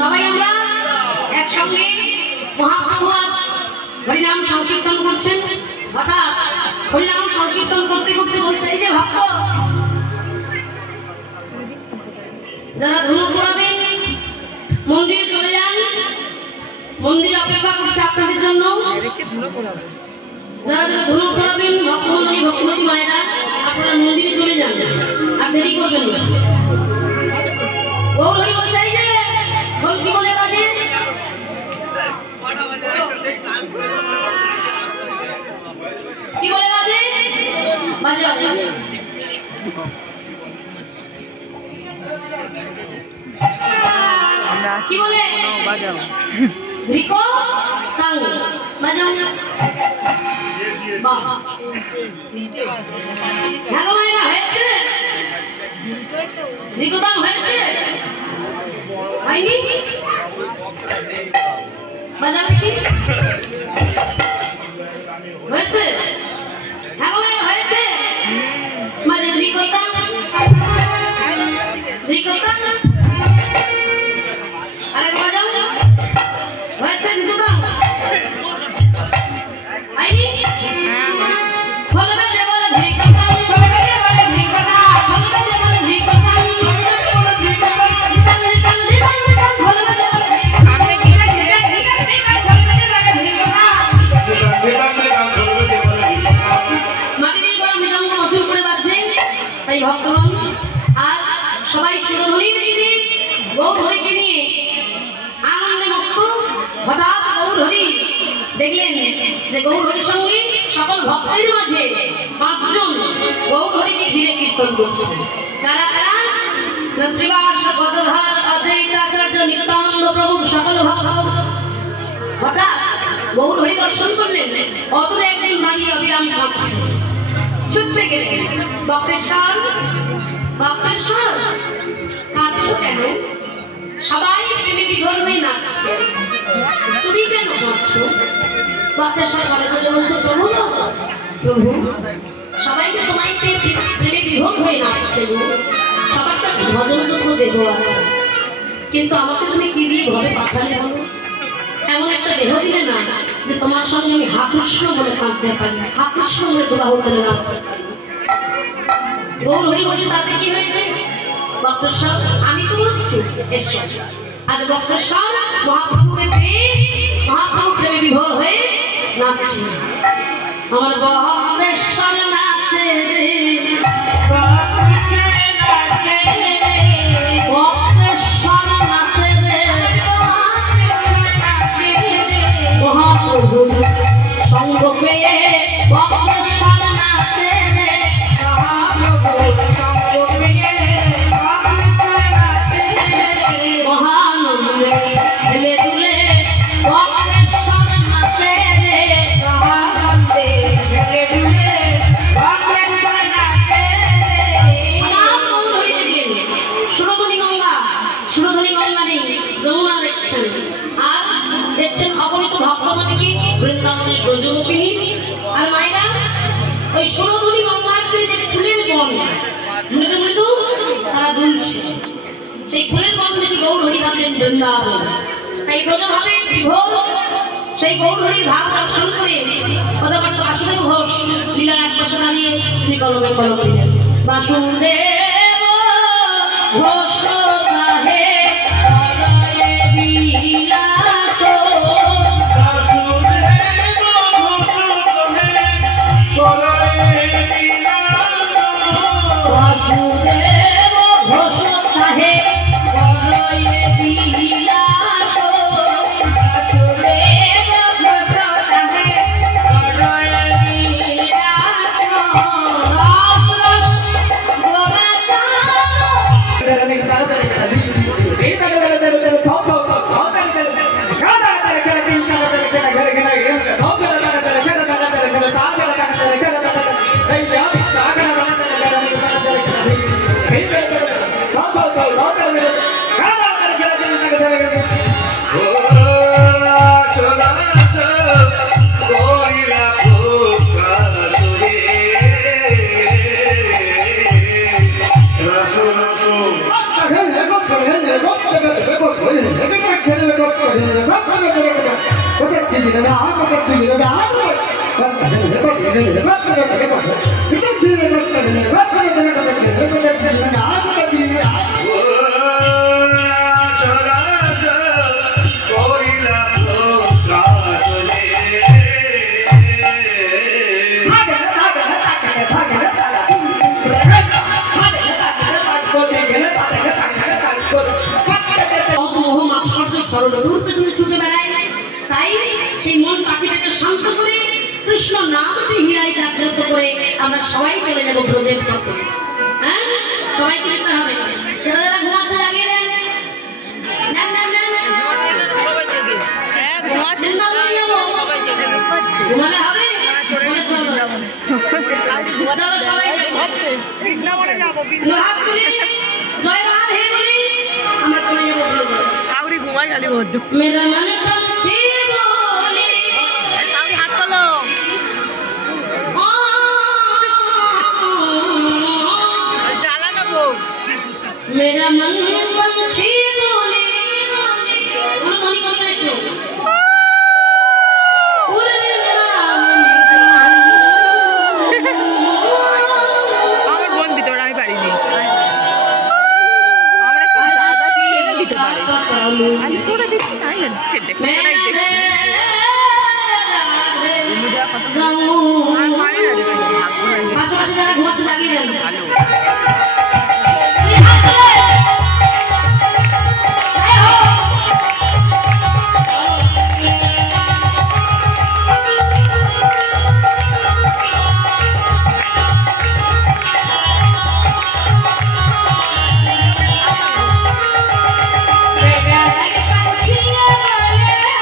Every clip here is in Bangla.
সবাই আমরা একসঙ্গে মহাপ্রভু হরিনাম সংকীর্তন করছেন। হঠাৎ হরিনাম সংকীর্তন করতে করতে বলছে, এই যে ভক্ত যারা ধুনো করাবেন মন্দিরে চলে যান, মন্দিরে অপেক্ষা করছে আপনাদের জন্য। যারা যারা ধুনো করাবেন ভক্তমন্ডলী ভক্তমতী মায়েরা আপনারা মন্দিরে চলে যান, আর দেরি করবেন না। গৌরী বলছে, এই যে কি বলে বাজে, কি বলে বাজে বাজে বাজে কি বলে বাজাও রিকো তাং বাজাও না। বাহ, হ্যালো মাইনা হয়েছে, রিকো তাং হয়েছে, হয়নি বাজাও কি হয়েছে, হ্যালো মাইনা হয়েছে, মানে রিকো তাং রিকো তাং আরে বাজাও হয়েছে, রিকো তাং হয়নি বলবে যে বলে রিকো তাং বলবে যে বলে রিকো তাং বলবে যে বলে রিকো তাং তাই ভক্তগণ আর সবাই শিরোধনীর দিকে গৌরহরিকে নিয়ে আনন্দে মুক্ত। হঠাৎ গৌরহরি দেখলেন যে গৌরহরির সঙ্গে সকল ভক্তের মাঝে পাঁচজন গৌরহরিকে ঘিরে কীর্তন করছে। কারা কারা? শ্রীবাস গদাধর অদ্বৈতাচার্য নিত্যানন্দ প্রভু সকল ভক্ত। হঠাৎ গৌরহরি দর্শন করলেন, অদূরে একদিন দাঁড়িয়ে অবিরাম কাঁদছে। ছুটতে গেলেন, বক্রেশ্বর বক্রেশ্বর কাঁদছো কেন? সবাই প্রেমে বিভোর হয়ে নাচছে, তুমি কেন কাঁদছো? বক্রেশ্বর সবাই চলে বলছে, প্রভু প্রভু সবাইকে তোমায় প্রেমে বিভোর হয়ে নাচছে, সবার তো একটা ভজনযোগ্য দেহ আছে, কিন্তু আমাকে তুমি কি দিয়ে ঘরে পাঠালে বলো? এমন একটা দেহ দিলে না যে তোমার সঙ্গে আমি হা কৃষ্ণ বলে কাঁদতে পারি, হা কৃষ্ণ বলে বিবাহ করে নাচতে পারি। গৌরহরি বলছে, তাতে কি হয়েছে? বক্রেশ্বর আমি তো বলছি এসো। আজ বক্রেশ্বর মহাপ্রভুকে পেয়ে মহাপ্রভু প্রেমে বিভোর হয়ে নাচছি। আমার বক্রেশ্বর নাচে রে বক্রেশ্বর নাচে রে মহাপ্রভু সঙ্গ পেয়ে বক্রেশ্বর নাচে রে মহাপ্রভু সঙ্গ পেয়ে বক্রেশ্বর নাচে মহানন্দে হেলে দুলে বক্রেশ্বর নাচে রে মহানন্দে হেলে দুলে বক্রেশ্বর নাচে সুরধনী গঙ্গা নেই, যমুনা দেখছেন, আর দেখছেন অপরিত ভক্ত মানে কি বৃন্দাবনের ব্রজগোপিনী। আর মায়েরা ওই সুরধনী গঙ্গার যে ফুলের বন মৃদু মৃদু তারা দুলছে, সেই ফুলের বন থেকে গৌরহরি ভাবলেন বৃন্দাবন। তাই ব্রজভাবে বিভোর সেই গৌরহরির ভাব দর্শন করে বাসুদেব ঘোষ মহিলার এক পাশে দাঁড়িয়ে শ্রী কলমে কলম দিলেন বাসুদেব ঘোষ গাহে হৃদয়ে বিলাস বাসুদেব ঘোষ গাহে হৃদয়ে বিলাস সরলরূপ পেছনে ছুটে বেড়ায় তাই সেই মন পাখিটাকে শান্ত করে কৃষ্ণ নামটি হীরায় জাগ্রত করে আমরা সবাই চলে যাবো ব্রজের পথে। হ্যাঁ সবাইকে যেতে হবে, যারা যারা ঘুমাচ্ছে লাগিয়ে দেন ঘুমালে হবে আমরা চলে যাবো ব্রজে। मेरा मन पंछी बोले हाथ खोलो जाला ना वो मेरा मन पंछी बोले बोलो धनी कौन है क्यों আমার মন ভিতরে আমি পারিনি আমরা কি দাদা ছেড়ে দিতে পারি আমি তোরা দেখছিস আই না ছেড়ে কোনাই দেখ আর পারে না পাশাপাশি যারা ঘুমাচ্ছে লাগিয়ে দেন ভালো Yeah.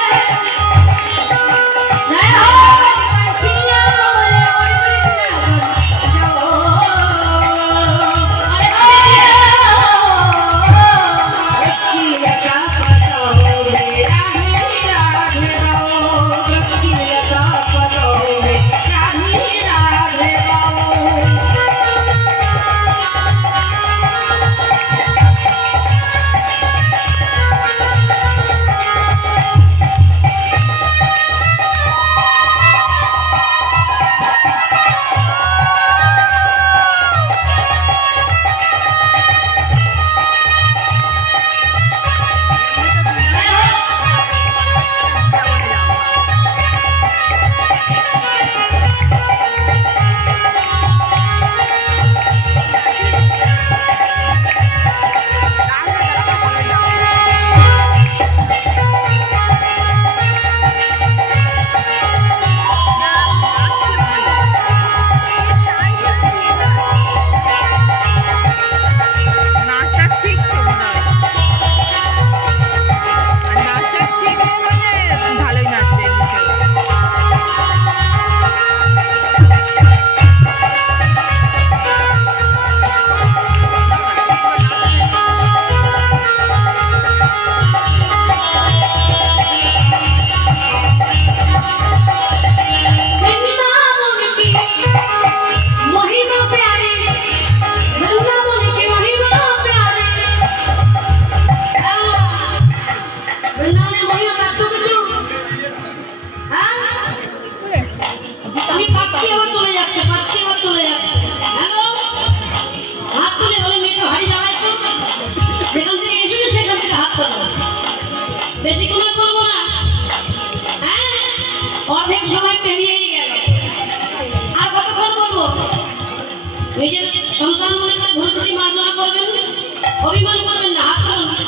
নিজের সংসার মনে করে ভুল ত্রুটি মার্জনা করবেন, অভিমান করবেন না, হাত তুলুন।